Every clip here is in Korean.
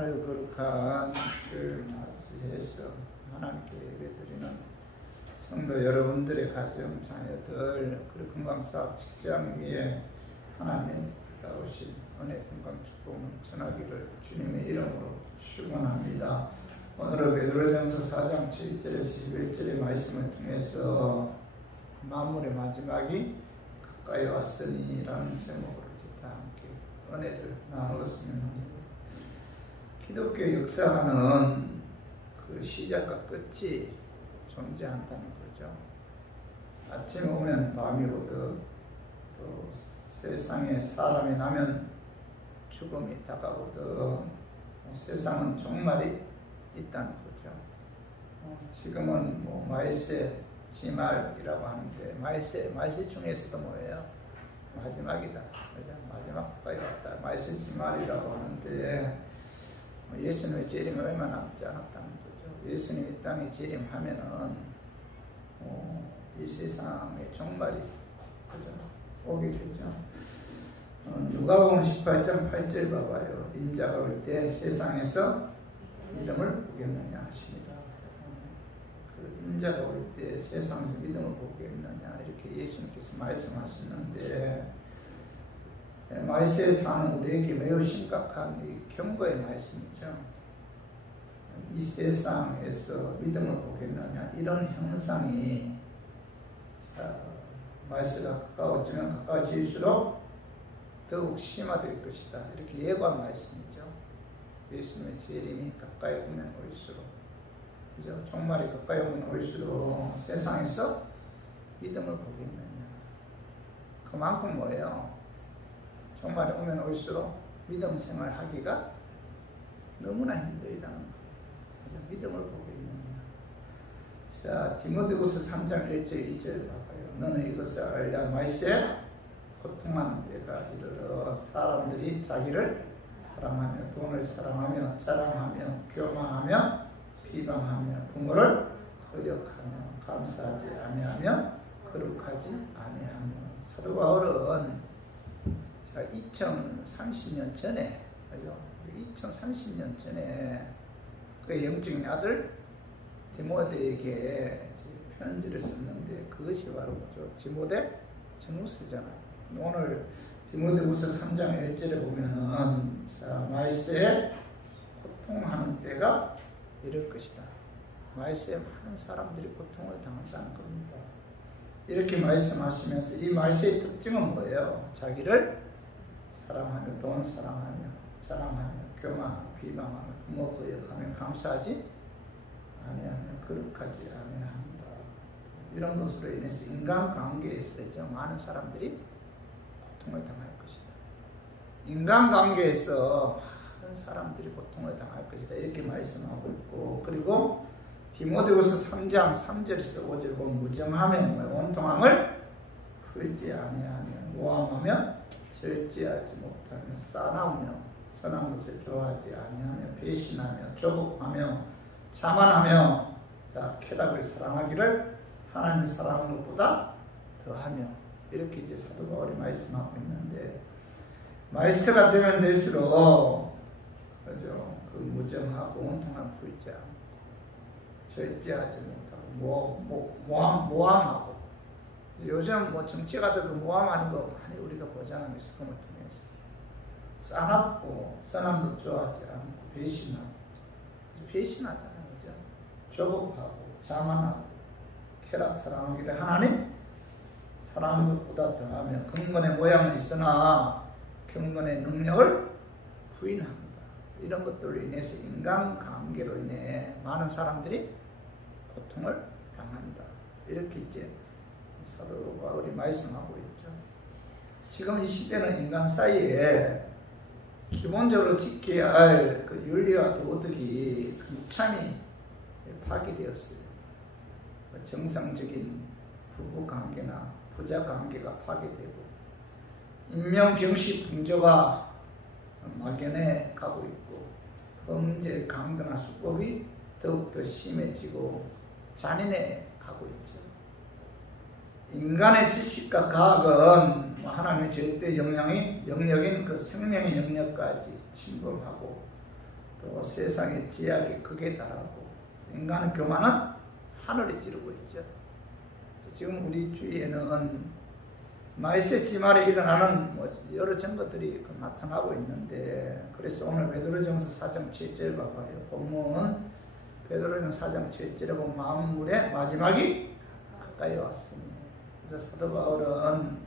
하늘 거룩한 주를 맞이해서 하나님께 예배드리는 성도 여러분들의 가정, 자녀들, 그리고 건강사업 직장 위에 하나님의 나오신 은혜, 건강, 축복을 전하기를 주님의 이름으로 축원합니다. 오늘은 베드로전서 4장 7절에서 11절의 말씀을 통해서 만물의 마지막이 가까이 왔으니 라는 제목으로 다 함께 은혜를 나누었으면 합니다. 기독교 역사는 그 시작과 끝이 존재한다는 거죠. 아침에 오면 밤이 오듯 또 세상에 사람이 나면 죽음이 다가오듯 세상은 종말이 있다는 거죠. 지금은 뭐 말세 지말이라고 하는데 말세 중에서도 뭐예요? 마지막이다. 그죠? 마지막 가까이 왔다. 말세 지말이라고 하는데 예수님의 재림이 얼마 남지 않았다는 거죠. 예수님이 땅에 재림하면은 이 세상의 종말이 그죠? 오게 되죠. 누가복음 18장 8절 봐봐요. 인자가 올 때 세상에서 믿음을 보겠느냐 하십니다. 그 인자가 올 때 세상에서 믿음을 보겠느냐 이렇게 예수님께서 말씀하시는데 말세에 사는 우리에게 매우 심각한 이 경고의 말씀이죠. 이 세상에서 믿음을 보겠느냐 이런 형상이 말세가 가까워지면 가까워질수록 더욱 심화될 것이다. 이렇게 예고한 말씀이죠. 예수님의 재림이 가까이 오면 올수록, 그죠? 종말이 가까이 오면 올수록 세상에서 믿음을 보겠느냐. 그만큼 뭐예요? 종말이 오면 올수록 믿음 생활하기가 너무나 힘들다는 거예요. 믿음을 보겠느냐. 자, 디모데후서 3장 1절 2절 봐봐요. 너는 이것을 알랴. 말세 고통하는 때가 이르러 사람들이 자기를 사랑하며 돈을 사랑하며 자랑하며 교만하며 비방하며 부모를 거역하며 감사하지 아니하며 거룩하지 아니하며. 사도 바울은 2030년 전에, 그죠? 2030년 전에 그 영적인 아들 디모데에게 편지를 썼는데 그것이 바로 뭐죠? 디모데 전후서잖아요. 오늘 디모데후서 3장 1절에 보면은 말세에 고통하는 때가 이럴 것이다. 말세에 많은 사람들이 고통을 당한다는 겁니다. 이렇게 말씀하시면서 이 말세의 특징은 뭐예요? 자기를 사랑하며 돈 사랑하며 자랑하며 교만하며 비방하며 부모 거역하며 감사하지 아니하며 거룩하지 아니한다. 이런 것으로 인해서 인간관계에서 많은 사람들이 고통을 당할 것이다. 인간관계에서 많은 사람들이 고통을 당할 것이다. 이렇게 말씀하고 있고, 그리고 디모데후서 3장 3절에서 5절 보면 무정하며 원통함을 풀지 아니하며 모함하며 절제하지 못하며 싸나우며 선한 것을 좋아하지 아니하며 배신하며 조급하며 자만하며 쾌락을 사랑하기를 하나님을 사랑하는 것보다 더하며 이렇게 이제 사도 바울이 말씀하고 있는데 말세가 되면 될수록 그죠? 그 무정하고 원통함 풀지 않고 절제하지 못하고 모함하고 요즘 뭐 정치가들 그 모함하는 거 많이 우리가 보잖아요. 스컴을 통해서 싸납고 선한 것 좋아하지 않고 배신하잖아요. 그죠? 조급하고 자만하고 쾌락 사랑하기를 하나님 사랑하는 것보다 더하며 경건의 모양은 있으나 경건의 능력을 부인합니다. 이런 것들로 인해서 인간관계로 인해 많은 사람들이 고통을 당한다. 이렇게 이제 사도 바울이 말씀하고 있죠. 지금 이 시대는 인간 사이에 기본적으로 지켜야 할 그 윤리와 도덕이 극참히 파괴되었어요. 정상적인 부부관계나 부자관계가 파괴되고 인명병시 풍조가 막연해 가고 있고 범죄 강도나 수법이 더욱더 심해지고 잔인해 가고 있죠. 인간의 지식과 과학은 하나님의 절대 영역인 그 생명의 영역까지 침범하고 또 세상의 제약이 극에 달하고 인간의 교만은 하늘에 찌르고 있죠. 지금 우리 주위에는 마이세 지말에 일어나는 여러 증거들이 나타나고 있는데, 그래서 오늘 베드로전서 4장 7절 봐봐요. 본문 베드로전서 4장 7절에 보면 만물의 마지막이 가까이 왔으니, 그래서 사도 바울은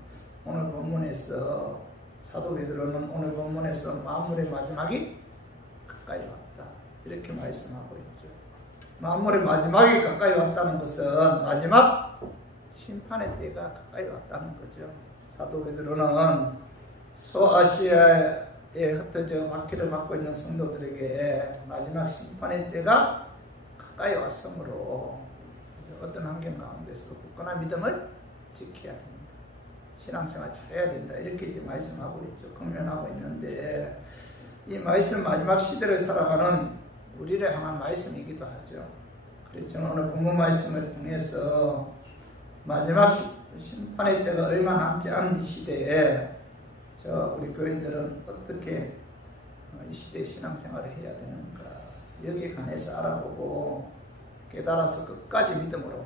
오늘 본문에서, 사도 베드로는 오늘 본문에서 만물의 마지막이 가까이 왔다 이렇게 말씀하고 있죠. 만물의 마지막이 가까이 왔다는 것은 마지막 심판의 때가 가까이 왔다는 거죠. 사도 베드로는 소아시아에 흩어져 박해를 받고 있는 성도들에게 마지막 심판의 때가 가까이 왔으므로 어떤 환경 가운데서 굳건한 믿음을 지켜야 됩니다. 신앙생활 잘해야 된다 이렇게 이제 말씀하고 있죠. 권면하고 있는데, 이 말씀 마지막 시대를 살아가는 우리를 향한 말씀이기도 하죠. 그래서 저는 오늘 본문 말씀을 통해서 마지막 심판의 때가 얼마 남지 않은 이 시대에 우리 교인들은 어떻게 이 시대의 신앙생활을 해야 되는가, 여기에 관해서 알아보고 깨달아서 끝까지 믿음으로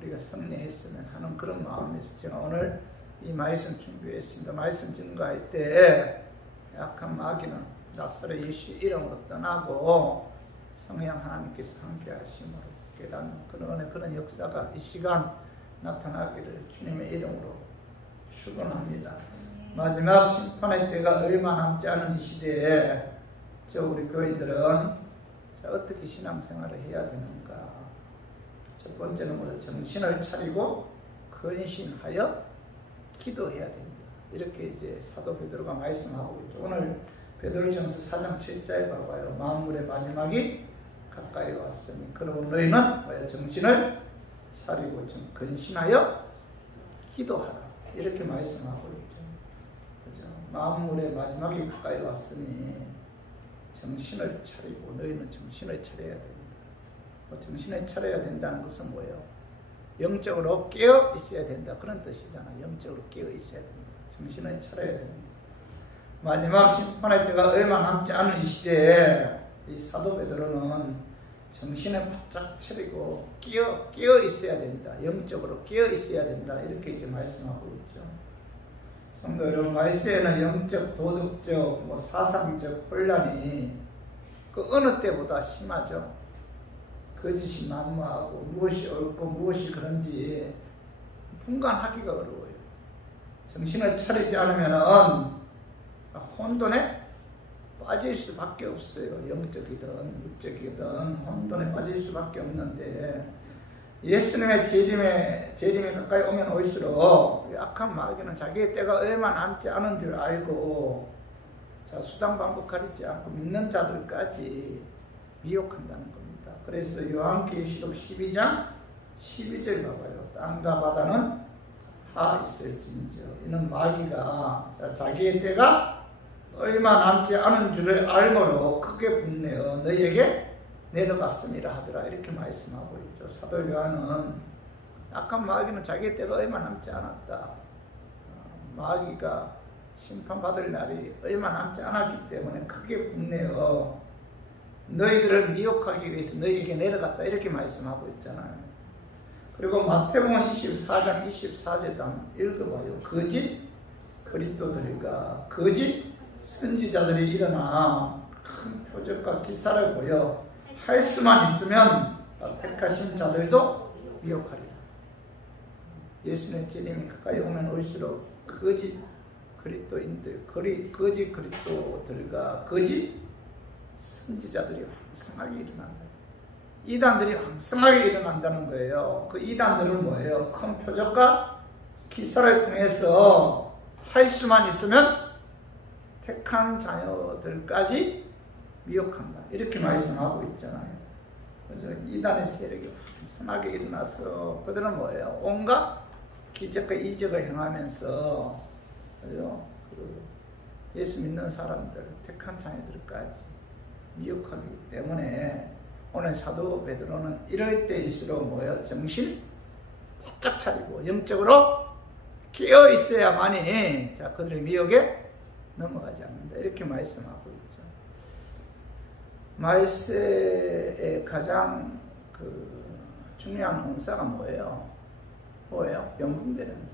우리가 승리했으면 하는 그런 마음에서 제가 오늘 이 말씀 준비했습니다. 말씀 증거할 때 약한 마귀는 나사렛 예수 이름으로 떠나고 성령 하나님께서 함께 하심으로 깨닫는 그런 역사가 이 시간 나타나기를 주님의 이름으로 축원합니다. 마지막 심판의 때가 얼마 남지 않은 이 시대에 우리 교인들은 어떻게 신앙생활을 해야 되는가. 첫 번째는 뭐죠? 정신을 차리고 근신하여 기도해야 됩니다. 이렇게 이제 사도 베드로가 말씀하고 있죠. 오늘 베드로전서 4장 7절에 봐봐요. 만물의 마지막이 가까이 왔으니 그러므로 너희는 정신을 차리고 근신하여 기도하라 이렇게 말씀하고 있죠. 그죠? 만물의 마지막이 가까이 왔으니 정신을 차리고 너희는 정신을 차려야 됩니다. 정신을 차려야 된다는 것은 뭐예요? 영적으로 깨어 있어야 된다 그런 뜻이잖아요. 영적으로 깨어 있어야 됩니다. 정신을 차려야 됩니다. 마지막 심판의 때가 얼마 남지 않은 이 시대에 이 사도 베드로는 정신을 바짝 차리고 깨어 있어야 된다. 영적으로 깨어 있어야 된다. 이렇게 이제 말씀하고 있죠. 성도 여러분, 말세에는 영적, 도덕적, 사상적 혼란이 그 어느 때보다 심하죠. 거짓이 난무하고 무엇이 옳고 무엇이 그런지 분간하기가 어려워요. 정신을 차리지 않으면 혼돈에 빠질 수밖에 없어요. 영적이든 육적이든 혼돈에 빠질 수밖에 없는데, 예수님의 재림에 가까이 오면 올수록 악한 마귀는 자기의 때가 얼마 남지 않은 줄 알고 수당반복하지 않고 믿는 자들까지 미혹한다는 겁니다. 그래서 요한계시록 12장 12절 봐봐요. 땅과 바다는 하 있을진저, 이는 마귀가 자기의 때가 얼마 남지 않은 줄을 알므로 크게 분내어 너희에게 내려갔음이라 하더라 이렇게 말씀하고 있죠. 사도 요한은 악한 마귀는 자기의 때가 얼마 남지 않았다, 마귀가 심판받을 날이 얼마 남지 않았기 때문에 크게 분내어 너희들을 미혹하기 위해서 너희에게 내려갔다 이렇게 말씀하고 있잖아요. 그리고 마태복음 24장 24절도 한번 읽어봐요. 거짓 그리스도들과 거짓 선지자들이 일어나 큰 표적과 기사를 보여 할 수만 있으면 택하신 자들도 미혹하리라. 예수님의 재림이 가까이 오면 올수록 거짓 그리스도인들, 거짓 그리스도들과 거짓 선지자들이 왕성하게 일어난다. 이단들이 왕성하게 일어난다는 거예요. 그 이단들은 뭐예요? 큰 표적과 기사를 통해서 할 수만 있으면 택한 자녀들까지 미혹한다. 이렇게 말씀하고 있잖아요. 그래서 이단의 세력이 왕성하게 일어나서 그들은 뭐예요? 온갖 기적과 이적을 행하면서 예수 믿는 사람들, 택한 자녀들까지 미혹하기 때문에 오늘 사도 베드로는 이럴 때일수록 뭐예요? 정신 바짝 차리고 영적으로 깨어 있어야만이 그들의 미혹에 넘어가지 않는다 이렇게 말씀하고 있죠. 마이스의 가장 중요한 은사가 뭐예요? 영분별은.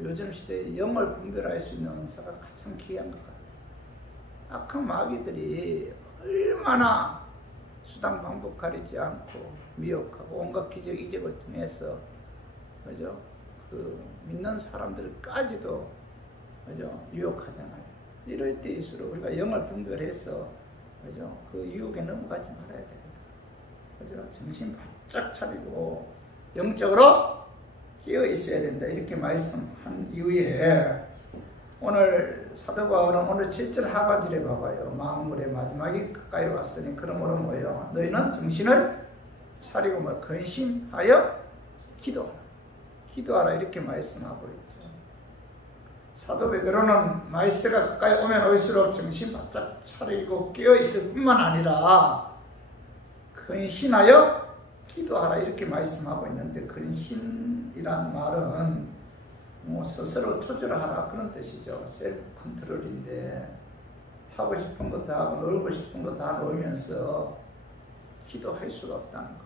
요즘 시대에 영을 분별할 수 있는 은사가 가장 귀한 것 같아요. 악한 마귀들이 얼마나 수단 방법 가리지 않고 미혹하고 온갖 기적 이적을 통해서 그죠? 믿는 사람들까지도 그죠? 유혹하잖아요. 이럴 때일수록 우리가 영을 분별해서 그죠? 그 유혹에 넘어가지 말아야 됩니다. 그죠? 정신 바짝 차리고 영적으로 끼어 있어야 된다. 이렇게 말씀한 이후에 오늘 사도 바울은 오늘 7절 하반절에 봐봐요. 만물의 마지막이 가까이 왔으니 그러므로 뭐예요? 너희는 정신을 차리고 뭐 근심하여 기도하라 이렇게 말씀하고 있죠. 사도 베드로는 마이스가 가까이 오면 올수록 정신 바짝 차리고 끼어 있을 뿐만 아니라 근신하여 기도하라 이렇게 말씀하고 있는데, 근신이란 말은 뭐 스스로 조절하라 그런 뜻이죠. 셀프 컨트롤인데 하고 싶은 것 다 하고 놀고 싶은 것 다 놀면서 기도할 수가 없다는 거죠.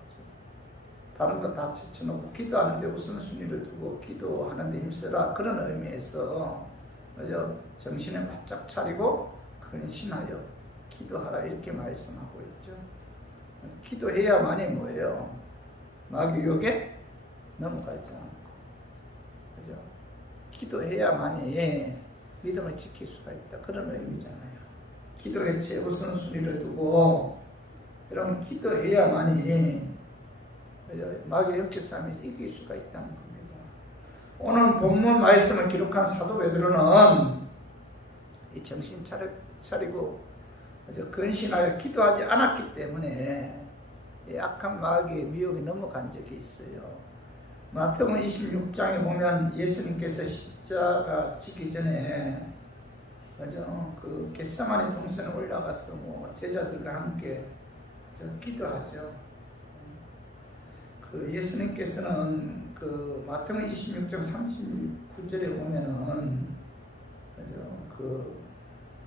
다른 거 다 제쳐놓고 기도하는데 우선순위를 두고 기도하는데 힘쓰라 그런 의미에서 그죠? 정신을 바짝 차리고 근신하여 기도하라 이렇게 말씀하고 있죠. 기도해야만이 뭐예요? 마귀 유혹에 넘어가지 않고, 그죠? 기도해야만이 믿음을 지킬 수가 있다 그런 의미잖아요. 기도에 최우선순위를 두고 이런 기도해야만이 마귀의 역직함에서 이길 수가 있다는 겁니다. 오늘 본문 말씀을 기록한 사도 베드로는 이 정신 차리고 근신하여 기도하지 않았기 때문에 이 악한 마귀의 미혹에 넘어간 적이 있어요. 마태복음 26장에 보면 예수님께서 십자가 지기 전에 그 겟세마네 동산에 올라가서 뭐 제자들과 함께 기도하죠. 예수님께서는 마태복음 26장 39절에 보면은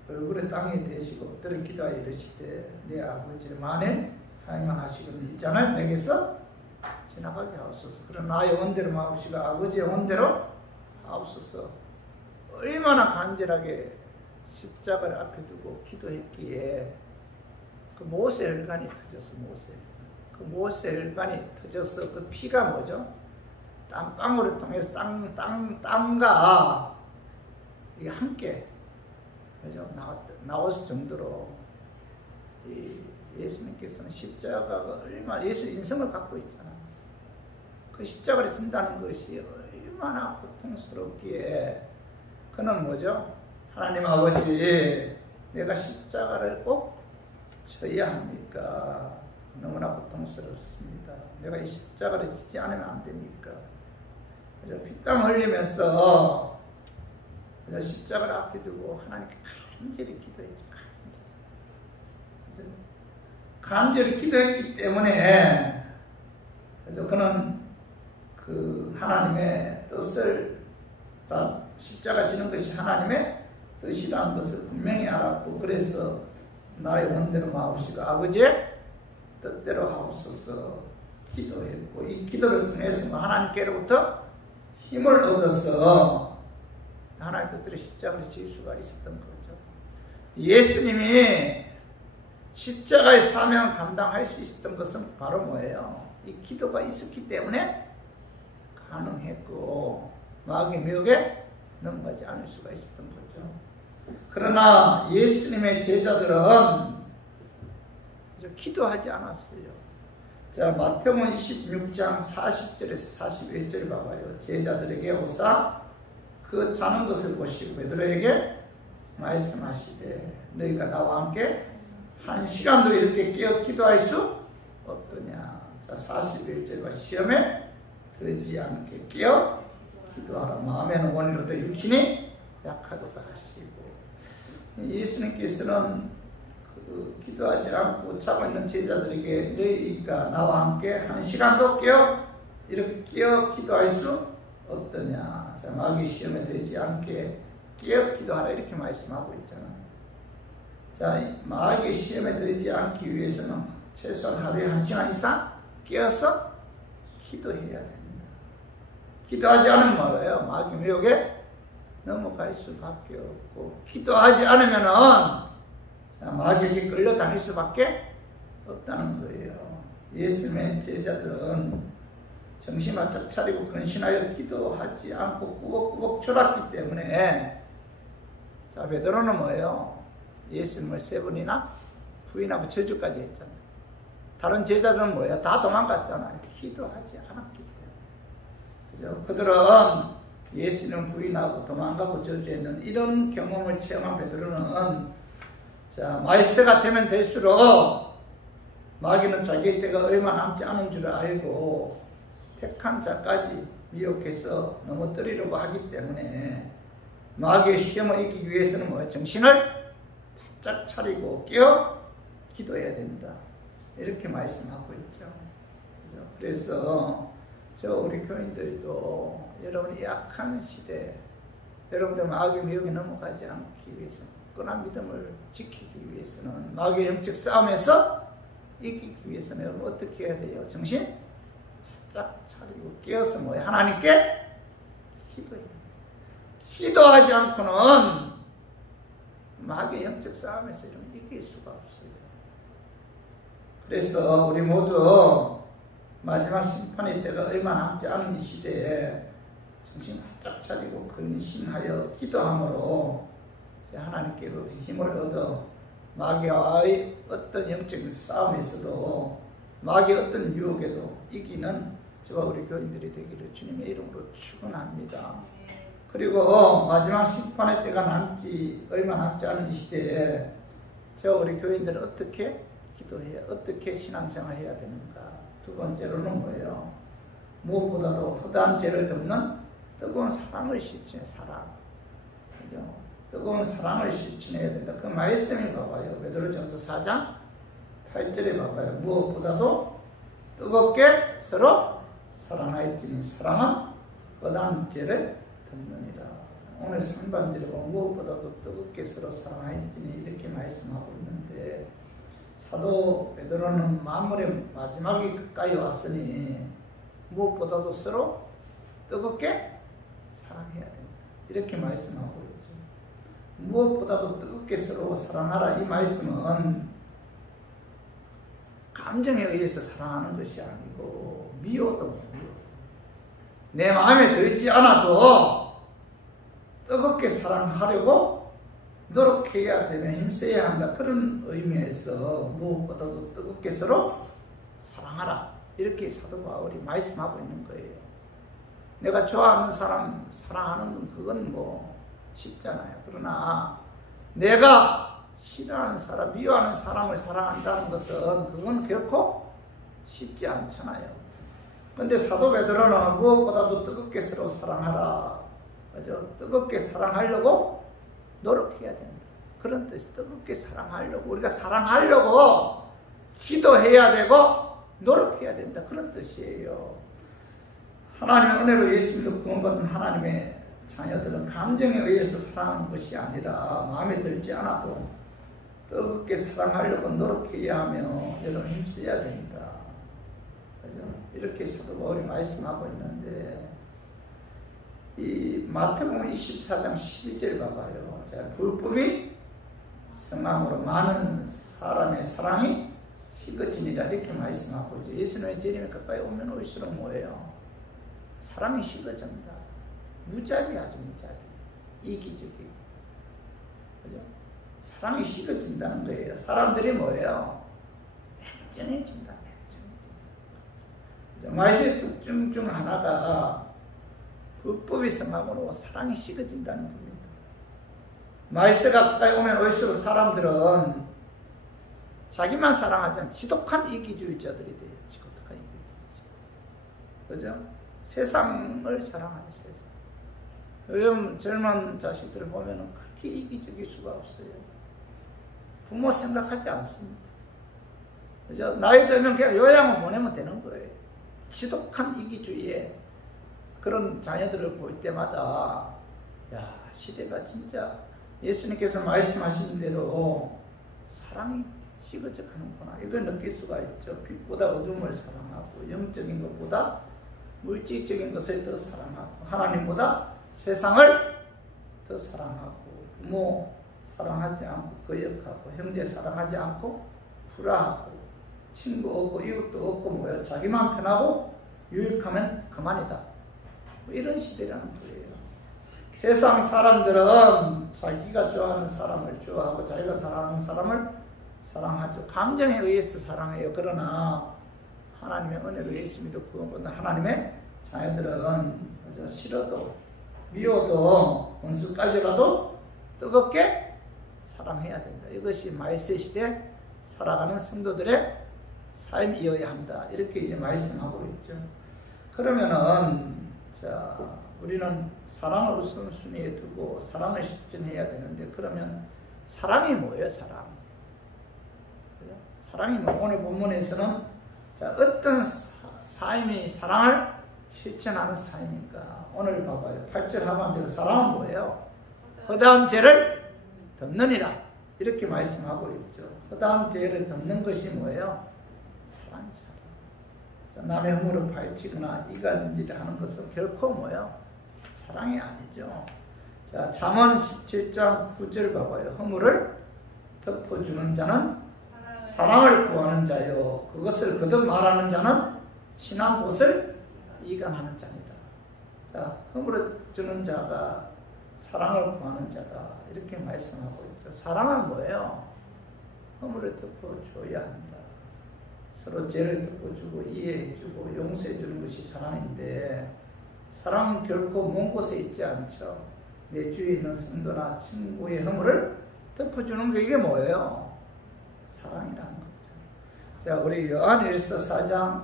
얼굴에 땅에 대시고 엎드려 기도하여 이르시되 내 아버지 만에 하여만 하시거든 이 잔을 내게서 지나가게 하옵소서. 그러나 나의 원대로 마옵시고 아버지의 원대로 하옵소서. 얼마나 간절하게 십자가를 앞에 두고 기도했기에 그 모세 혈관이 터졌어. 모세 혈관이 터져서 그 피가 뭐죠? 땀방울을 통해서 땀과 이게 함께 그죠? 나왔을 정도로 예수님께서는 십자가가 얼마나 예수 인성을 갖고 있잖아요. 그 십자가를 진다는 것이 얼마나 고통스럽기에 그는 뭐죠? 하나님 아버지, 내가 십자가를 꼭 져야 합니까? 너무나 고통스럽습니다. 내가 이 십자가를 지지 않으면 안 됩니까? 피땀 흘리면서 십자가를 앞에 두고 하나님께 간절히 기도했죠. 간절히 기도했기 때문에 그는 그 하나님의 뜻을, 십자가 지는 것이 하나님의 뜻이라는 것을 분명히 알았고, 그래서 나의 원대로 마옵시고 아버지의 뜻대로 하옵소서 기도했고, 이 기도를 통해서 하나님께로부터 힘을 얻어서 하나님 뜻대로 십자가를 지을 수가 있었던 거죠. 예수님이 십자가의 사명을 감당할 수 있었던 것은 바로 뭐예요? 이 기도가 있었기 때문에 가능했고 마귀의 미혹에 넘어가지 않을 수가 있었던 거죠. 그러나 예수님의 제자들은 기도하지 않았어요. 자, 마태복음 26장 40절에서 41절 봐봐요. 제자들에게 오사 그 자는 것을 보시고 베드로에게 말씀하시되 너희가 나와 함께 한 시간도 이렇게 깨어 기도할 수 없더냐. 자, 41절과 시험에 들지 않게 깨어 기도하라. 마음에는 원이로도 육신이 약하도다 하시고, 예수님께서는 기도하지 않고 자고 있는 제자들에게 너희가 나와 함께 한 시간도 이렇게 깨어 기도할 수 없더냐. 자, 마귀 시험에 들지 않게 깨어 기도하라 이렇게 말씀하고 있잖아요. 자, 마귀의 시험에 들지 않기 위해서는 최소한 하루에 1시간 이상 깨어서 기도해야 됩니다. 기도하지 않으면 뭐예요? 마귀 미혹에 넘어갈 수밖에 없고, 기도하지 않으면은 마귀에게 끌려다닐 수밖에 없다는 거예요. 예수님의 제자들은 정신 바짝 차리고 근신하여 기도하지 않고 꾸벅꾸벅 졸았기 때문에, 자, 베드로는 뭐예요? 예수님을 3번이나 부인하고 저주까지 했잖아요. 다른 제자들은 뭐예요? 다 도망갔잖아요. 기도하지 않았기 때문에. 그죠? 그들은 예수님 부인하고 도망가고 저주했는 이런 경험을 체험한 베드로는, 자, 말세가 되면 될수록 마귀는 자기의 때가 얼마 남지 않은 줄 알고 택한 자까지 미혹해서 넘어뜨리려고 하기 때문에, 마귀의 시험을 이기기 위해서는 뭐예요? 정신을 바짝 차리고 깨어 기도해야 된다. 이렇게 말씀하고 있죠. 그래서 우리 교인들도 여러분이 약한 시대, 여러분들 마귀의 미혹에 넘어가지 않기 위해서, 굳건한 믿음을 지키기 위해서는, 마귀의 영적 싸움에서 이기기 위해서는 여러분 어떻게 해야 돼요? 정신 바짝 차리고 깨어서 뭐예요? 하나님께 기도해야 돼요. 기도하지 않고는 마귀의 영적 싸움에서 이길 수가 없어요. 그래서 우리 모두 마지막 심판의 때가 얼마 남지 않은 이 시대에 정신 바짝 차리고 근신하여 기도함으로 하나님께로부터 힘을 얻어 마귀와의 어떤 영적인 싸움에서도, 마귀의 어떤 유혹에도 이기는 저와 우리 교인들이 되기를 주님의 이름으로 축원합니다. 그리고 마지막 심판의 때가 얼마 남지 않은 이 시대에 저와 우리 교인들은 어떻게 기도해야, 어떻게 신앙생활 해야 되는가? 두 번째로는 뭐예요? 무엇보다도 허다한 죄를 덮는 뜨거운 사랑을 실천해. 사랑, 그죠? 뜨거운 사랑을 실천해야 된다. 그 말씀이 봐봐요. 베드로전서 4장 8절에 봐봐요. 무엇보다도 뜨겁게 서로 사랑하였으니 사랑은 허다한 죄를 덮느니라. 오늘 상반절에 보면 무엇보다도 뜨겁게 서로 사랑하였으니 이렇게 말씀하고 있는데, 사도 베드로는 만물의 마지막이 가까이 왔으니 무엇보다도 서로 뜨겁게 사랑해야 된다. 이렇게 말씀하고 있죠. 무엇보다도 뜨겁게 서로 사랑하라. 이 말씀은 감정에 의해서 사랑하는 것이 아니고, 미워도 내 마음에 들지 않아도 뜨겁게 사랑하려고 노력해야 되면 힘써야 한다. 그런 의미에서 무엇보다도 뜨겁게 서로 사랑하라. 이렇게 사도 바울이 말씀하고 있는 거예요. 내가 좋아하는 사람 사랑하는 건 그건 뭐 쉽잖아요. 그러나 내가 싫어하는 사람, 미워하는 사람을 사랑한다는 것은 그건 결코 쉽지 않잖아요. 그런데 사도 베드로는 무엇보다도 뜨겁게 서로 사랑하라. 그죠? 뜨겁게 사랑하려고 노력해야 된다. 그런 뜻이, 뜨겁게 사랑하려고, 우리가 사랑하려고 기도해야 되고 노력해야 된다. 그런 뜻이에요. 하나님의 은혜로 예수님도 구원받은 하나님의 자녀들은 감정에 의해서 사랑하는 것이 아니라 마음에 들지 않아도 뜨겁게 사랑하려고 노력해야 하며 여러분 힘써야 된다. 그죠? 이렇게 사도 바울이 말씀하고 있는데, 이 마태복음 24장 11절 봐봐요. 자, 불법이 성함으로 많은 사람의 사랑이 식어지니라. 이렇게 말씀하고 있죠. 예수님의 재림에 가까이 오면 올수록 뭐예요? 사랑이 식어진다. 무자비하죠, 무자비. 이기적이고. 그죠? 사랑이 식어진다는 거예요. 사람들이 뭐예요? 냉정해진다, 냉정해진다. 말세의 특징 중 하나가 불법이 성함으로 사랑이 식어진다는 겁니다. 말세가 가까이 오면 올수록 사람들은 자기만 사랑하지 않고 지독한 이기주의자들이 돼요. 지독한 이기주의자. 그죠? 세상을 사랑하는 세상. 요즘 젊은 자식들을 보면 그렇게 이기적일 수가 없어요. 부모 생각하지 않습니다. 그죠? 나이 들면 그냥 요양을 보내면 되는 거예요. 지독한 이기주의에 그런 자녀들을 볼 때마다, 야, 시대가 진짜 예수님께서 말씀하신 대로 사랑이 식어져 가는구나. 이걸 느낄 수가 있죠. 빛보다 어둠을 사랑하고 영적인 것보다 물질적인 것을 더 사랑하고 하나님보다 세상을 더 사랑하고 부모 사랑하지 않고 거역하고 형제 사랑하지 않고 불화하고 친구 없고 이웃도 없고 뭐야 자기만 편하고 유익하면 그만이다. 뭐 이런 시대라는 거예요. 세상 사람들은 자기가 좋아하는 사람을 좋아하고 자기가 사랑하는 사람을 사랑하죠. 감정에 의해서 사랑해요. 그러나 하나님의 은혜로 예수 믿어 구원받는 하나님의 자녀들은 싫어도 미워도 원수까지라도 뜨겁게 사랑해야 된다. 이것이 말세 시대 살아가는 성도들의 삶이어야 한다. 이렇게 이제 말씀하고 있죠. 그러면은 우리는 사랑을 우선순위에 두고 사랑을 실천해야 되는데 그러면 사랑이 뭐예요? 사랑이 뭐 오늘 본문에서는 어떤 삶이 사랑을 실천하는 삶입니까? 오늘 봐봐요. 8절 하반절 사랑은 뭐예요? 허다한 죄를 덮느니라 이렇게 말씀하고 있죠. 허다한 죄를 덮는 것이 뭐예요? 사랑이 사랑. 남의 허물을 파헤치거나 이간질을 하는 것은 결코 뭐예요? 사랑이 아니죠. 자, 잠언 17장 9절 봐봐요. 허물을 덮어주는 자는 사랑을 구하는 자요. 그것을 거듭 말하는 자는 친한 곳을 이간하는 자니다. 자, 허물을 주는 자가 사랑을 구하는 자다. 이렇게 말씀하고 있죠. 사랑은 뭐예요? 허물을 덮어줘야 한다. 서로 죄를 덮어주고 이해해주고 용서해주는 것이 사랑인데 사랑은 결코 먼 곳에 있지 않죠. 내 주위에 있는 성도나 친구의 허물을 덮어주는 게 이게 뭐예요? 사랑이라는 거죠. 자, 우리 요한일서 4장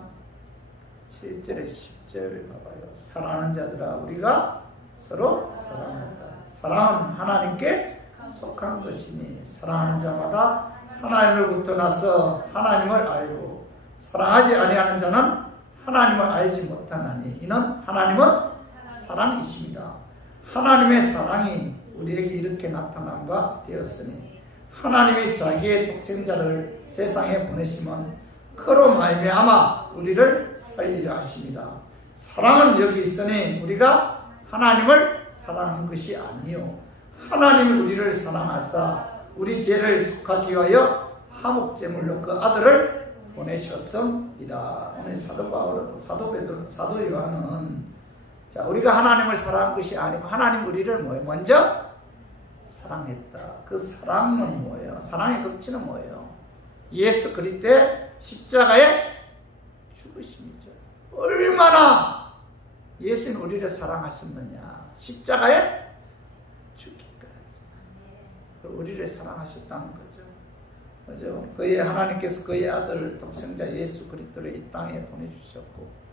7절에 10절 봐봐요. 사랑하는 자들아 우리가 서로 사랑하자. 사랑은 하나님께 속한 것이니 사랑하는 자마다 하나님으로부터 나서 하나님을 알고 사랑하지 아니하는 자는 하나님을 알지 못하나니 이는 하나님은 사랑이십니다. 하나님의 사랑이 우리에게 이렇게 나타난 바 되었으니 하나님이 자기의 독생자를 세상에 보내시면 그로 말미암아 우리를 살리려 하십니다. 사랑은 여기 있으니 우리가 하나님을 사랑한 것이 아니요 하나님이 우리를 사랑하사 우리 죄를 속하기 위하여 화목제물로 그 아들을 보내셨습니다. 오늘 사도 바울, 사도 베드로, 사도 요한은 우리가 하나님을 사랑한 것이 아니고 하나님 우리를 먼저 사랑했다. 그 사랑은 뭐예요? 사랑의 극치는 뭐예요? 예수 그리스도의 십자가의 죽으심이죠. 얼마나 예수는 우리를 사랑하셨느냐. 십자가에 죽기까지 우리를 사랑하셨다는 거죠. 그죠? 그의 하나님께서 그의 아들 독생자 예수 그리스도를 이 땅에 보내주셨고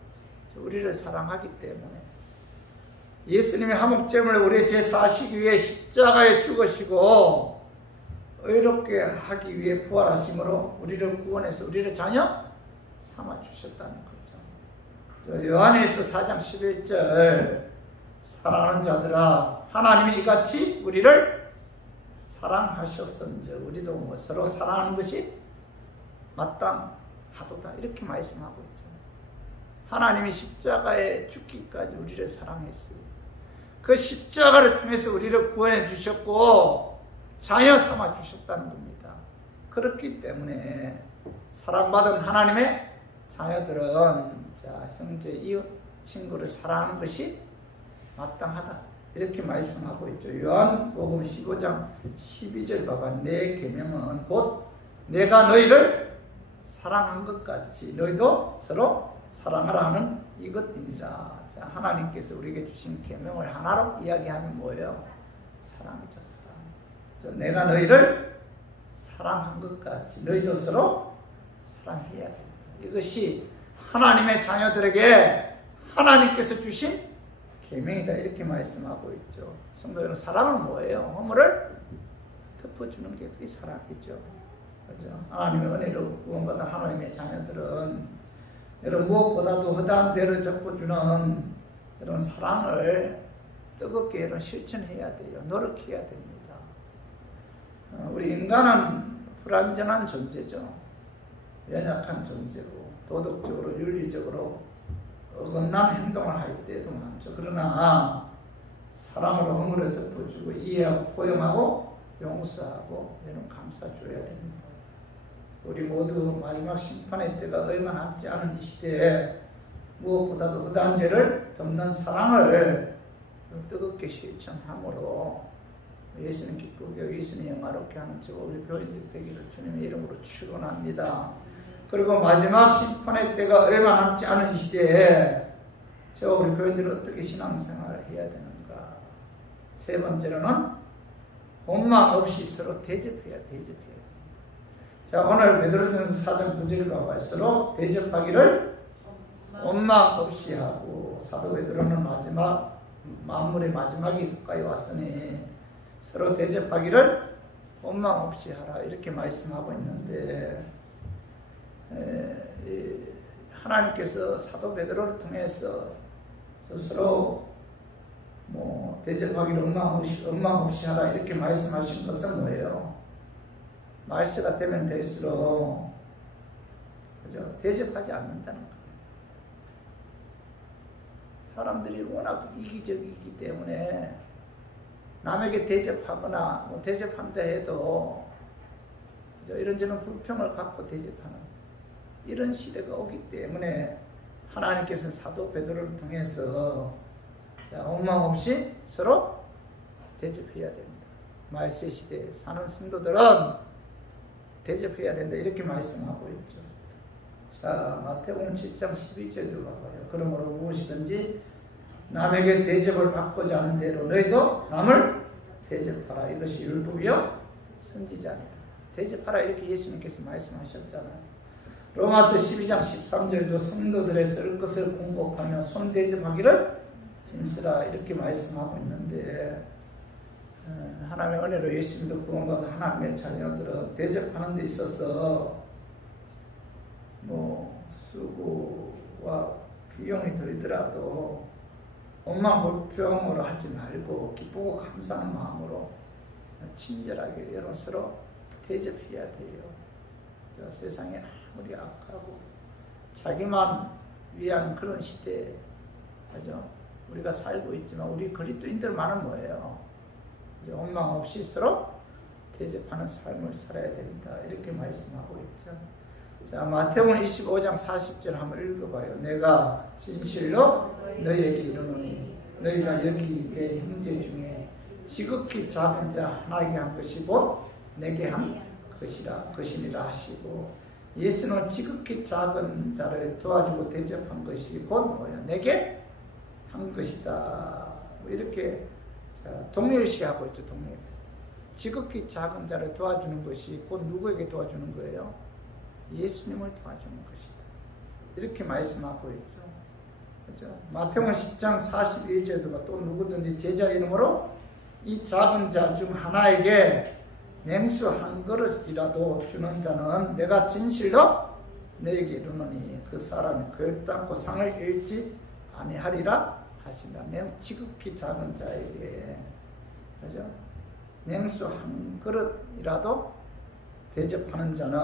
우리를 사랑하기 때문에 예수님의 화목제물을 우리의 죄 사시기 위해 십자가에 죽으시고 의롭게 하기 위해 부활하심으로 우리를 구원해서 우리를 자녀 삼아주셨다는 거죠. 요한일서 4장 11절 사랑하는 자들아 하나님이 이같이 우리를 사랑하셨은즉 우리도 서로 사랑하는 것이 마땅하도다 이렇게 말씀하고 있죠. 하나님이 십자가에 죽기까지 우리를 사랑했어요. 그 십자가를 통해서 우리를 구원해 주셨고 자녀 삼아 주셨다는 겁니다. 그렇기 때문에 사랑받은 하나님의 자녀들은 형제, 이웃, 친구를 사랑하는 것이 마땅하다 이렇게 말씀하고 있죠. 요한복음 15장 12절 봐봐. 내 계명은 곧 내가 너희를 사랑한 것 같이 너희도 서로 사랑하라 하는 이것이니라. 하나님께서 우리에게 주신 계명을 하나로 이야기하면 뭐예요? 사랑이죠. 사랑. 내가 너희를 사랑한 것 같이 너희도 서로 사랑해야 된다. 이것이 하나님의 자녀들에게 하나님께서 주신 계명이다 이렇게 말씀하고 있죠. 성도 여러분, 사랑은 뭐예요? 허물을 덮어주는 게 그게 사랑이죠. 그렇죠? 하나님의 은혜로 구원받은 하나님의 자녀들은 여러분 무엇보다도 허다한 죄를 덮어주는 이런 사랑을 뜨겁게 여러분 실천해야 돼요. 노력해야 됩니다. 우리 인간은 불완전한 존재죠. 연약한 존재로 도덕적으로 윤리적으로 어긋난 행동을 할 때도 많죠. 그러나 사랑으로 허물을 덮어주고 이해하고 포용하고 용서하고 이런 감싸줘야 됩니다. 우리 모두 마지막 심판의 때가 얼마 남지 않은 이 시대에 무엇보다도 허다한 죄를 덮는 사랑을 뜨겁게 실천함으로 예수님 기쁘게 하고 예수님 영화롭게 하는 저 우리 교인들이 되기를 주님의 이름으로 축원합니다. 그리고 마지막 심판의 때가 얼마 남지 않은 이 시대에 저 우리 교인들은 어떻게 신앙생활을 해야 되는가. 세 번째로는 원망 없이 서로 대접해야 됩니다. 자, 오늘 베드로전서 4장 9절을 봐봐요. 서로 대접하기를 원망 없이 하고, 사도 베드로는 마지막 만물의 마지막이 가까이 왔으니 서로 대접하기를 원망 없이 하라 이렇게 말씀하고 있는데, 하나님께서 사도 베드로를 통해서 스스로 대접하기를 원망 없이 하라 이렇게 말씀하신 것은 뭐예요? 말세가 되면 될수록 그죠? 대접하지 않는다는 거예요. 사람들이 워낙 이기적이기 때문에 남에게 대접하거나 대접한다 해도 그죠? 이런저런 불평을 갖고 대접하는 이런 시대가 오기 때문에 하나님께서 사도 베드로를 통해서 원망 없이 서로 대접해야 된다. 말세 시대에 사는 성도들은 대접해야 된다 이렇게 말씀하고 있죠. 자, 마태복음 7장 12절도 봐봐요. 그러므로 무엇이든지 남에게 대접을 받고자 하는 대로 너희도 남을 대접하라. 이것이 율법이요 선지자니라. 대접하라 이렇게 예수님께서 말씀하셨잖아요. 로마서 12장 13절도 성도들의 쓸 것을 공급하며 손 대접하기를 힘쓰라 이렇게 말씀하고 있는데, 하나님의 은혜로 예수님도 구원받은 하나님의 자녀들은 대접하는 데 있어서 수고와 비용이 들더라도 원망 불평으로 하지 말고 기쁘고 감사하는 마음으로 친절하게 여러분 서로 대접해야 돼요. 저 세상에 아무리 악하고 자기만 위한 그런 시대에 그죠? 우리가 살고 있지만 우리 그리스도인들만은 뭐예요? 원망 없이 서로 대접하는 삶을 살아야 된다 이렇게 말씀하고 있죠. 자, 마태복음 25장 40절 한번 읽어봐요. 내가 진실로 너희에게 이르노니 너희가 여기 내 형제 중에 지극히 작은 자 하나에게 한 것이 곧 내게 한 것이니라 하시고, 예수는 지극히 작은 자를 도와주고 대접한 것이 곧 뭐야? 내게 한 것이다. 이렇게 동일시하고 있죠. 동일. 지극히 작은 자를 도와주는 것이 곧 누구에게 도와주는 거예요? 예수님을 도와주는 것이다. 이렇게 말씀하고 있죠. 그렇죠? 마태복음 10장 41절도 또 누구든지 제자 이름으로 이 작은 자 중 하나에게 냉수 한 그릇이라도 주는 자는 내가 진실로 너에게 이르노니 그 사람이 결단코 상을 잃지 아니하리라 하신다. 지극히 작은 자에게 그죠? 냉수 한 그릇이라도 대접하는 자는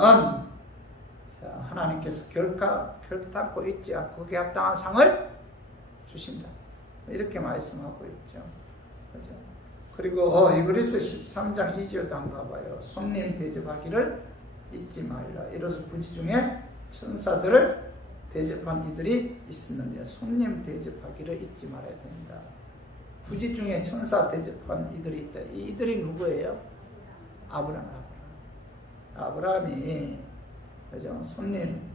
하나님께서 결단코 잊지 않고 그게 합당한 상을 주신다. 이렇게 말씀하고 있죠. 그죠? 그리고 이브리서 13장 2절도 한번 봐봐요. 손님 대접하기를 잊지 말라. 이로써 부지 중에 천사들을 대접한 이들이 있었는데 손님 대접하기를 잊지 말아야 된다. 부지 중에 천사 대접한 이들이 있다. 이들이 누구예요? 아브라함이 그죠? 손님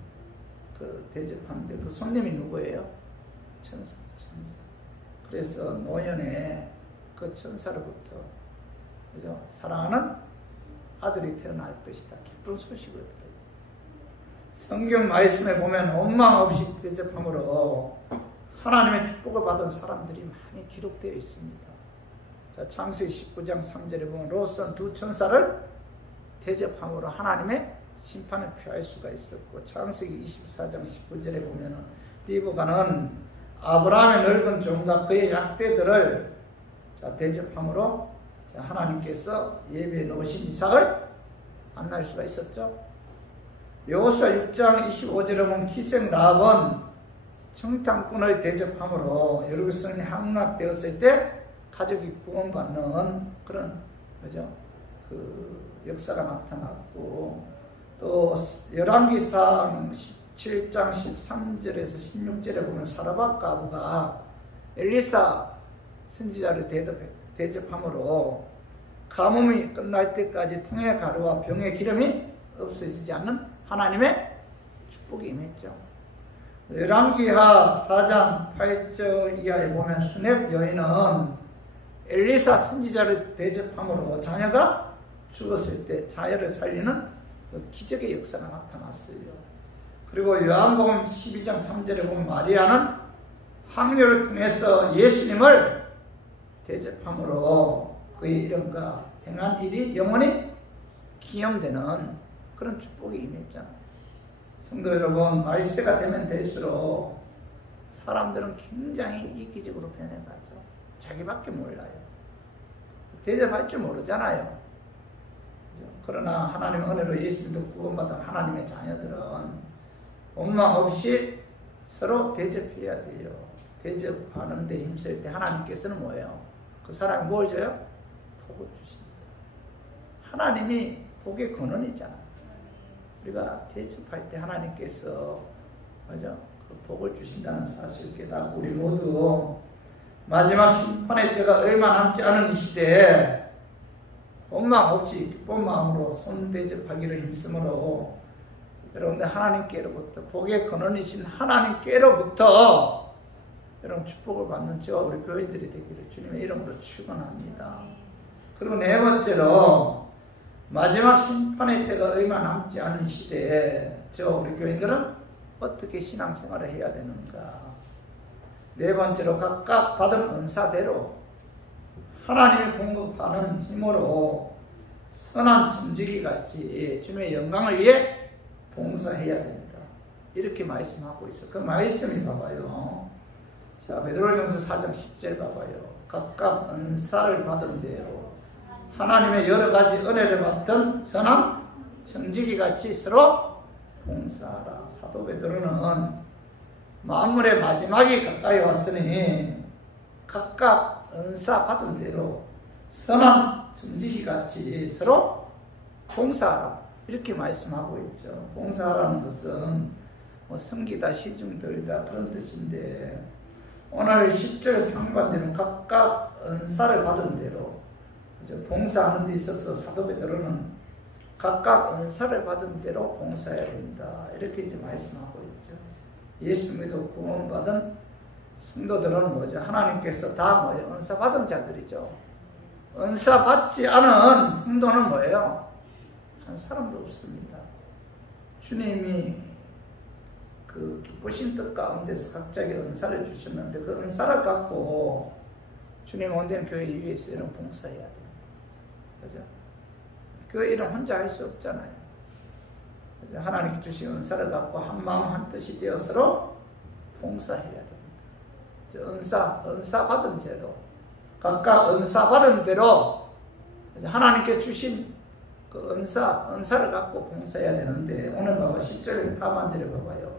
대접하는데 그 손님이 누구예요? 천사. 그래서 노년에 그 천사로부터 그죠? 사랑하는 아들이 태어날 것이다. 기쁜 소식을 들어요. 성경 말씀에 보면 원망 없이 대접함으로 하나님의 축복을 받은 사람들이 많이 기록되어 있습니다. 자, 창세기 19장 3절에 보면 롯은 두 천사를 대접함으로 하나님의 심판을 피할 수가 있었고, 창세기 24장 19절에 보면 리브가는 아브라함의 늙은 종과 그의 약대들을 대접함으로 하나님께서 예배해 놓으신 이삭을 만날 수가 있었죠. 여호수아 6장 25절에 보면 기생 라합은 청탐꾼의 대접함으로 여러 백성이 함락되었을 때 가족이 구원받는 그런 그죠? 그 역사가 나타났고, 또 열왕기상 17장 13절에서 16절에 보면 사르밧 과부가 엘리사 선지자를 대접함으로 가뭄이 끝날 때까지 통의 가루와 병의 기름이 없어지지 않는 하나님의 축복이 임했죠. 열왕기하 4장 8절 이하에 보면 수렙 여인은 엘리사 선지자를 대접함으로 자녀가 죽었을 때 자녀를 살리는 기적의 역사가 나타났어요. 그리고 요한복음 12장 3절에 보면 마리아는 항료를 통해서 예수님을 대접함으로 그의 이름과 행한 일이 영원히 기념되는 그런 축복이 임했잖아요. 성도 여러분, 말세가 되면 될수록 사람들은 굉장히 이기적으로 변해가죠. 자기밖에 몰라요. 대접할 줄 모르잖아요. 그러나 하나님의 은혜로 예수님도 구원받은 하나님의 자녀들은 원망 없이 서로 대접해야 돼요. 대접하는 데 힘쓸 때 하나님께서는 뭐예요? 그 사람이 뭘 줘요? 복을 주십니다. 하나님이 복의 근원이잖아요. 우리가 대접할 때 하나님께서 맞아? 그 복을 주신다는 사실을 깨닫고 우리 모두 마지막 심판의 때가 얼마 남지 않은 이 시대에 원망 없이 기쁜 마음으로 손 대접하기를 힘쓰므로 여러분들 하나님께로부터 복의 근원이신 하나님께로부터 여러분 축복을 받는 저와 우리 교인들이 되기를 주님의 이름으로 축원합니다. 그리고 네 번째로 마지막 심판의 때가 얼마 남지 않은 시대에 저와 우리 교인들은 어떻게 신앙생활을 해야 되는가. 네 번째로 각각 받은 은사대로 하나님이 공급하는 힘으로 선한 점지기같이 주님의 영광을 위해 봉사해야 된다. 이렇게 말씀하고 있어. 그 말씀이 봐봐요. 자, 베드로전서 4장 10절 봐봐요. 각각 은사를 받은 대로 하나님의 여러 가지 은혜를 받던 선한 청지기같이 서로 봉사하라. 사도 베드로는 만물의 마지막이 가까이 왔으니 각각 은사 받은 대로 선한 청지기같이 서로 봉사하라. 이렇게 말씀하고 있죠. 봉사하라는 것은 뭐 섬기다, 시중드리다 그런 뜻인데 오늘 10절 상반절은 각각 은사를 받은 대로 봉사하는 데 있어서 사도 베드로는 각각 은사를 받은 대로 봉사해야 된다. 이렇게 이제 말씀하고 있죠. 예수 믿어 구원받은 성도들은 뭐죠? 하나님께서 다 뭐예요? 은사 받은 자들이죠. 은사 받지 않은 성도는 뭐예요? 한 사람도 없습니다. 주님이 그 기쁘신 뜻 가운데서 각자에게 은사를 주셨는데 그 은사를 갖고 주님 온된 교회 위에서 이런 봉사해야 됩니다. 그죠? 교회 일은 혼자 할 수 없잖아요. 그죠? 하나님께 주신 은사를 갖고 한 마음 한 뜻이 되어 서로 봉사해야 됩니다. 은사 받은 대로 각각 은사 받은 대로 하나님께 주신 그 은사를 갖고 봉사해야 되는데 오늘 봐봐 10절 하반절에 봐봐요.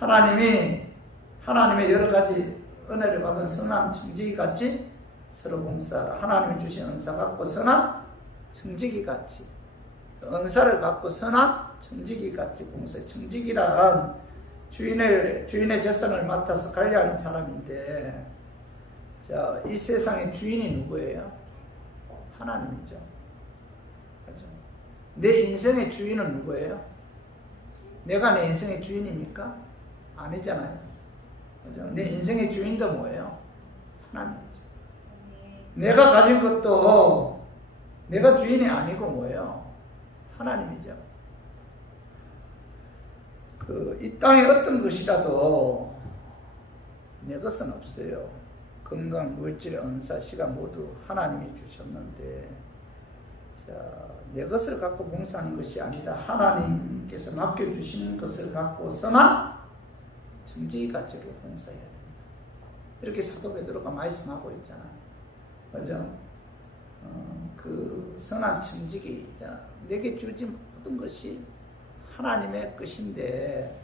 하나님의 여러 가지 은혜를 받은 선한 청지기같이 서로 봉사하라. 하나님이 주신 은사 갖고 선한 청지기같이 은사를 갖고 선한 청지기같이 봉사해. 청지기란 주인의 재산을 맡아서 관리하는 사람인데 자, 이 세상의 주인이 누구예요? 하나님이죠. 그렇죠? 내 인생의 주인은 누구예요? 내가 내 인생의 주인입니까? 아니잖아요. 그렇죠? 내 인생의 주인도 뭐예요? 하나님이죠. 내가 가진 것도 내가 주인이 아니고 뭐예요? 하나님이죠. 이 땅에 어떤 것이라도 내 것은 없어요. 건강, 물질, 은사, 시간 모두 하나님이 주셨는데 자, 내 것을 갖고 봉사하는 것이 아니라 하나님께서 맡겨주시는 것을 갖고 선한 청지기같이 봉사해야 됩니다. 이렇게 사도 베드로가 말씀하고 있잖아요. 그죠? 그 선한 청지기 있잖아. 내게 주지 모든 것이 하나님의 것인데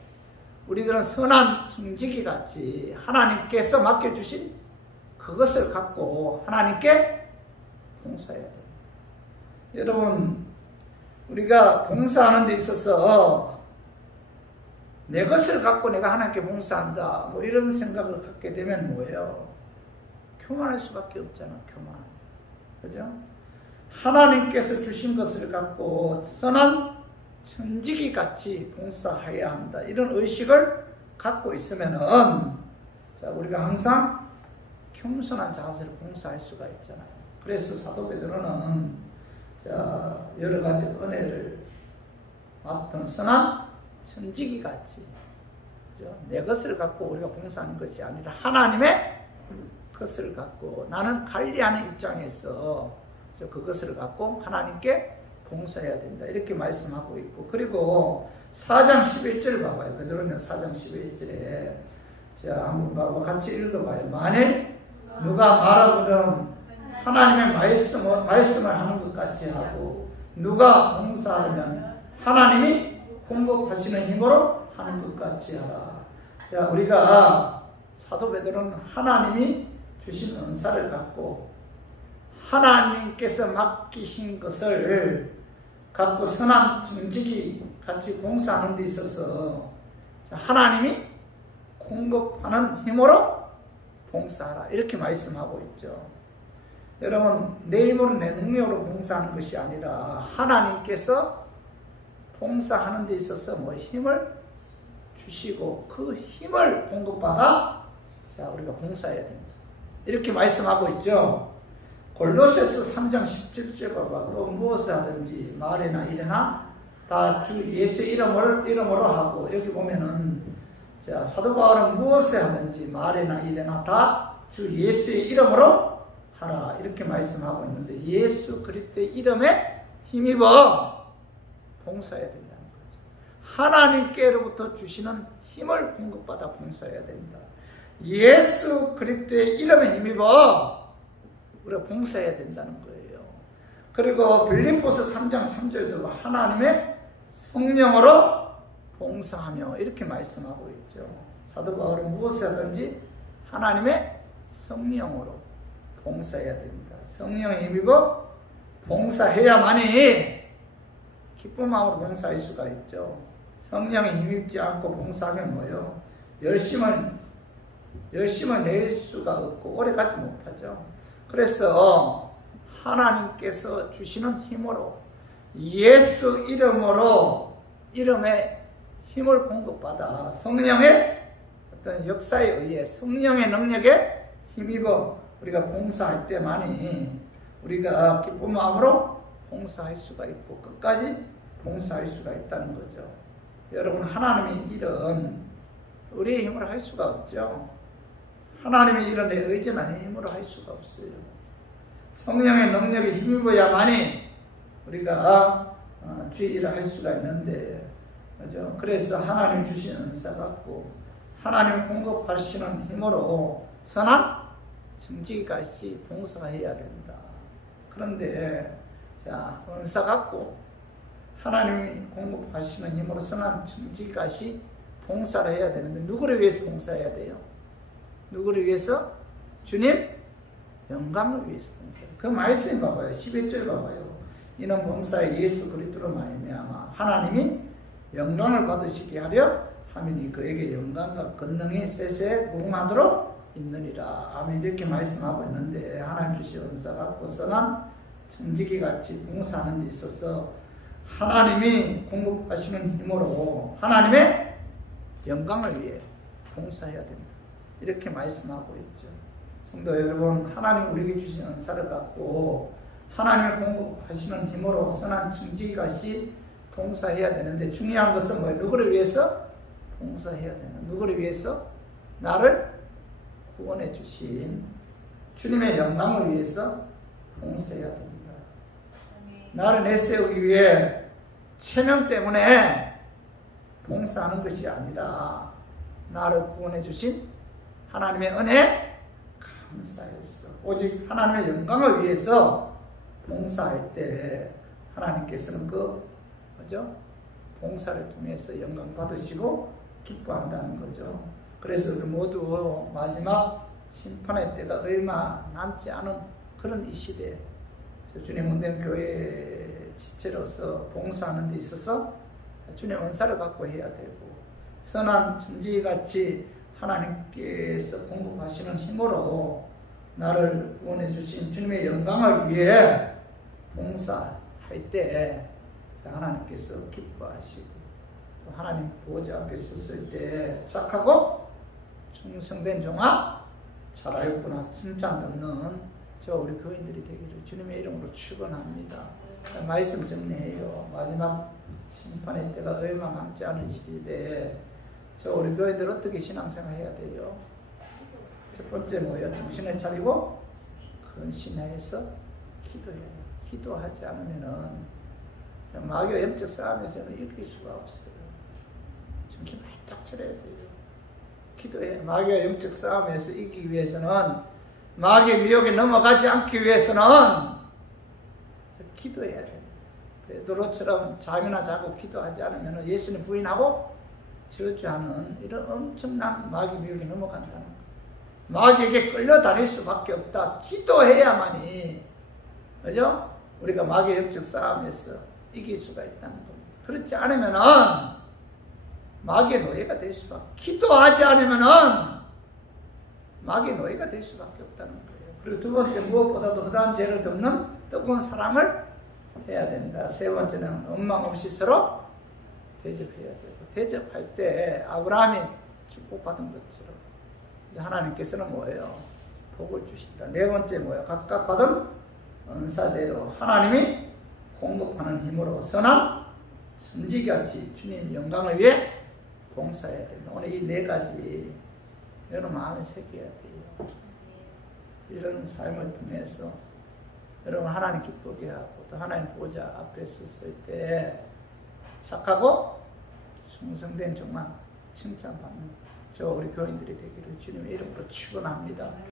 우리들은 선한 청지기 같이 하나님께서 맡겨주신 그것을 갖고 하나님께 봉사해야 됩니다. 여러분, 우리가 봉사하는 데 있어서 내 것을 갖고 내가 하나님께 봉사한다 뭐 이런 생각을 갖게 되면 뭐예요? 교만할 수밖에 없잖아. 교만. 그죠? 하나님께서 주신 것을 갖고 선한 천지기 같이 봉사해야 한다. 이런 의식을 갖고 있으면은 자, 우리가 항상 겸손한 자세로 봉사할 수가 있잖아요. 그래서 사도 베드로는 자, 여러 가지 은혜를 맡은 선한 천지기 같이, 그죠? 내 것을 갖고 우리가 봉사하는 것이 아니라 하나님의 것을 갖고 나는 관리하는 입장에서 그것을 갖고 하나님께 봉사해야 된다. 이렇게 말씀하고 있고, 그리고 4장 11절 봐봐요. 베드로는 4장 11절에 자, 한번 봐봐. 같이 읽어봐요. 만일 누가 말하거든 하나님의 말씀을 하는 것 같이 하고 누가 봉사하면 하나님이 공급하시는 힘으로 하는 것 같이 하라. 자, 우리가 사도 베드로는 하나님이 주신 은사를 갖고 하나님께서 맡기신 것을 갖고 선한 정직이 같이 봉사하는 데 있어서 하나님이 공급하는 힘으로 봉사하라. 이렇게 말씀하고 있죠. 여러분, 내 힘으로 내 능력으로 봉사하는 것이 아니라 하나님께서 봉사하는 데 있어서 뭐 힘을 주시고 그 힘을 공급받아 자, 우리가 봉사해야 됩니다. 이렇게 말씀하고 있죠. 골로새서 3장 17절 봐봐. 또 무엇을 하든지 말이나 일이나 다 주 예수의 이름으로 하고, 여기 보면은 자, 사도 바울은 무엇을 하든지 말이나 일이나 다 주 예수의 이름으로 하라. 이렇게 말씀하고 있는데 예수 그리스도의 이름에 힘입어 봉사해야 된다는 거죠. 하나님께로부터 주시는 힘을 공급받아 봉사해야 된다. 예수 그리스도의 이름에 힘입어 우리가 봉사해야 된다는 거예요. 그리고 빌립보서 3장 3절도 하나님의 성령으로 봉사하며 이렇게 말씀하고 있죠. 사도 바울은 무엇을 하든지 하나님의 성령으로 봉사해야 됩니다. 성령에 힘입어 봉사해야만이 기쁜 마음으로 봉사할 수가 있죠. 성령에 힘입지 않고 봉사하면 뭐예요? 열심을 낼 수가 없고 오래 가지 못하죠. 그래서 하나님께서 주시는 힘으로 예수 이름의 힘을 공급받아 성령의 어떤 역사에 의해 성령의 능력에 힘입어 우리가 봉사할 때만이 우리가 기쁜 마음으로 봉사할 수가 있고 끝까지 봉사할 수가 있다는 거죠. 여러분, 하나님의 일은 우리의 힘으로 할 수가 없죠. 하나님의 일은 내 의지나 내 힘으로 할 수가 없어요. 성령의 능력에 힘입어야만이 우리가 주의 일을 할 수가 있는데, 그죠? 그래서 하나님 주신 은사 갖고 하나님 공급하시는 힘으로 선한 정직같이 봉사해야 된다. 그런데 자, 은사 갖고 하나님이 공급하시는 힘으로 선한 정직같이 봉사를 해야 되는데 누구를 위해서 봉사해야 돼요? 누구를 위해서? 주님 영광을 위해서 봉사해요. 그 말씀 봐봐요. 11절 봐봐요. 이는 범사에 예수 그리스도로 말미암아 하나님이 영광을 받으시게 하려 하미니 그에게 영광과 권능이 세세 무궁하도록 있느니라. 아멘. 이렇게 말씀하고 있는데 하나님 주신 은사 갖고 선한 정직이 같이 봉사하는 데 있어서 하나님이 공급하시는 힘으로 하나님의 영광을 위해 봉사해야 된다. 이렇게 말씀하고 있죠. 성도 여러분, 하나님 우리에게 주신 은사를 갖고 하나님의 공급하시는 힘으로 선한 정직이 같이 봉사해야 되는데 중요한 것은 뭐예요? 누구를 위해서 봉사해야 되나? 누구를 위해서? 나를 구원해 주신 주님의 영광을 위해서 봉사해야 됩니다. 나를 내세우기 위해 체면 때문에 봉사하는 것이 아니라 나를 구원해 주신 하나님의 은혜 감사해서 오직 하나님의 영광을 위해서 봉사할 때 하나님께서는 그 그죠? 봉사를 통해서 영광 받으시고 기뻐한다는 거죠. 그래서 우리 모두 마지막 심판의 때가 얼마 남지 않은 그런 이 시대에 주님 운동 교회 지체로서 봉사하는 데 있어서 주님 은사를 갖고 해야 되고, 선한 춘지같이 하나님께서 공급하시는 힘으로 나를 구원해 주신 주님의 영광을 위해 봉사할 때 하나님께서 기뻐하시고, 또 하나님 보호자 앞에 섰을 때 착하고 충성된 종아 잘하였구나 칭찬 듣는 저 우리 교인들이 되기를 주님의 이름으로 축원합니다. 말씀 정리해요. 마지막 심판의 때가 얼마 남지 않은 이 시대에 저 우리 교인들 어떻게 신앙생활 해야 돼요? 첫 번째 뭐예요? 정신을 차리고 근신해서 기도해야 돼요. 기도하지 않으면은 마귀와 영적 싸움에서는 이길 수가 없어요. 정신 바짝 차려야 돼요. 기도해. 마귀와 영적 싸움에서 이기기 위해서는, 마귀의 미혹에 넘어가지 않기 위해서는 기도해야 돼요. 베드로처럼 잠이나 자고 기도하지 않으면 예수님 부인하고 저주하는 이런 엄청난 마귀 미혹에 넘어간다는 거예요. 마귀에게 끌려다닐 수밖에 없다. 기도해야만이, 그죠? 우리가 마귀의 영적 싸움에서 이길 수가 있다는 겁니다. 그렇지 않으면은 마귀의 노예가 될 수밖에, 기도하지 않으면은 마귀의 노예가 될 수밖에 없다는 거예요. 그리고 두 번째, 무엇보다도 허다한 죄를 덮는 뜨거운 사랑을 해야 된다. 세 번째는 원망 없이 서로 대접해야 되고, 대접할 때 아브라함이 축복받은 것처럼 하나님께서는 뭐예요? 복을 주신다. 네 번째 뭐예요? 각각 받은 은사대로 하나님이 공급하는 힘으로 선한 선지같이 주님 영광을 위해 봉사해야 된다. 오늘 이 네 가지 여러분 마음에 새겨야 돼요. 이런 삶을 통해서 여러분 하나님 기쁘게 하고, 또 하나님 보호자 앞에 섰을 때 착하고 충성된 종만 칭찬받는 저 우리 교인들이 되기를 주님의 이름으로 축원합니다.